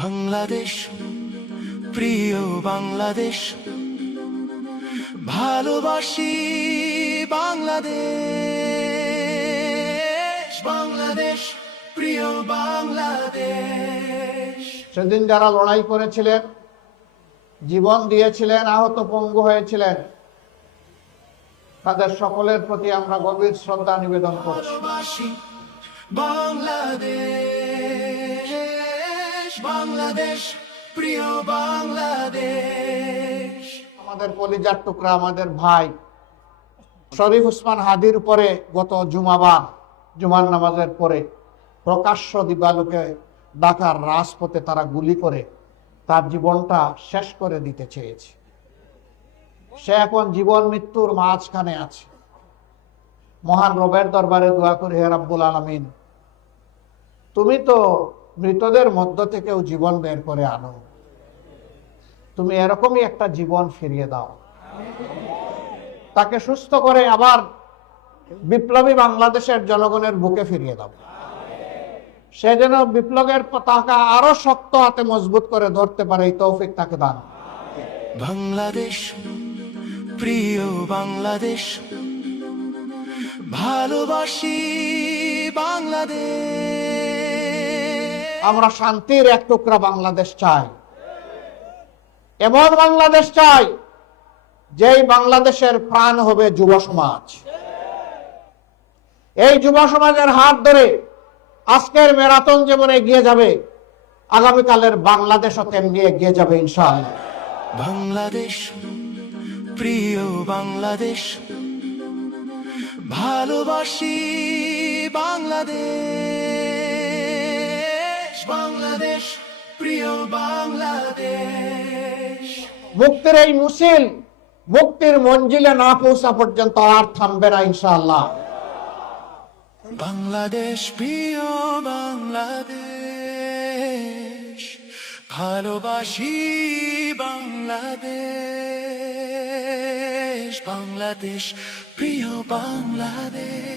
বাংলাদেশ, প্রিয় বাংলাদেশ, ভালোবাসি বাংলাদেশ। বাংলাদেশ, প্রিয় বাংলাদেশ। সেদিন যারা লড়াই করেছিলেন, জীবন দিয়েছিলেন, আহত পঙ্গু হয়েছিলেন, তাদের সকলের প্রতি আমরা গভীর শ্রদ্ধা নিবেদন করছি। ভালোবাসি বাংলাদেশ। বাংলাদেশ, প্রিয় বাংলাদেশ। আমাদের কলিজার টুকরা, আমাদের ভাই শরীফ ওসমান হাদির উপরে গত জুমার নামাজের পরে প্রকাশ্য দিবালোকে ঢাকার রাজপথে তারা গুলি করে তার জীবনটা শেষ করে দিতে চেয়েছে। সে এখন জীবন মৃত্যুর মাঝখানে আছে। মহান রবের দরবারে দোয়া করি, হে রাব্বুল আলামিন, তুমি তো মৃতদের মধ্য থেকেও জীবন বের করে আনো, তুমি এরকমই একটা জীবন ফিরিয়ে দাও, তাকে সুস্থ করে আবার বিপ্লবী বাংলাদেশের জনগণের বুকে ফিরিয়ে দাও। সে যেন বিপ্লবের পতাকা আরো শক্ত হাতে মজবুত করে ধরতে পারে, এই তৌফিক তাকে দান। বাংলাদেশ, প্রিয় বাংলাদেশ, ভালোবাসি বাংলাদেশ। আমরা শান্তির এক টুকরা বাংলাদেশ চাই, এমন বাংলাদেশ চাই যেই বাংলাদেশের প্রাণ হবে যুব সমাজ। এই যুব সমাজের হাত ধরে আজকের ম্যারাথন যেমন এগিয়ে যাবে, আগামীকালের বাংলাদেশও তেমনি এগিয়ে যাবে ইনশাআল্লাহ। বাংলাদেশ, প্রিয় বাংলাদেশ, ভালোবাসি বাংলাদেশ। বাংলাদেশ, প্রিয় বাংলাদেশ। মুক্তির এই মিছিল মুক্তির মঞ্জিলে না পৌঁছা পর্যন্ত আর থামবে না ইনশাআল্লাহ। বাংলাদেশ, প্রিয় বাংলাদেশ, ভালোবাসি বাংলাদেশ। বাংলাদেশ, প্রিয় বাংলাদেশ।